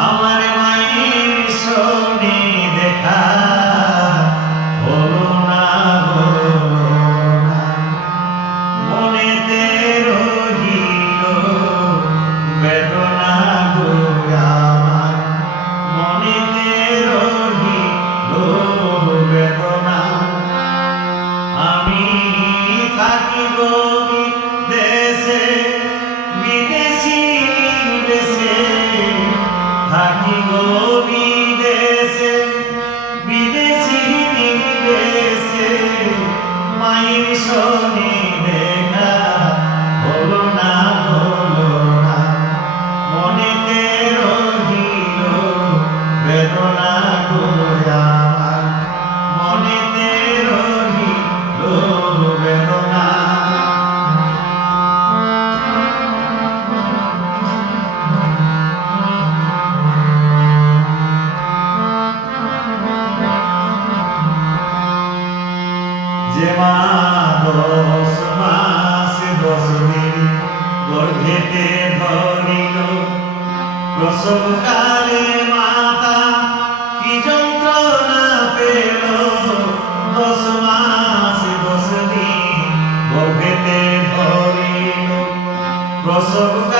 Amém. মায়ের দশ মাস দশ দিন গর্ভেতে ধরিল। প্রসবকালে মাতা কি যন্ত্রণা পেল? দশ মাস দশ দিন গর্ভেতে ধরিল। প্রসবকালে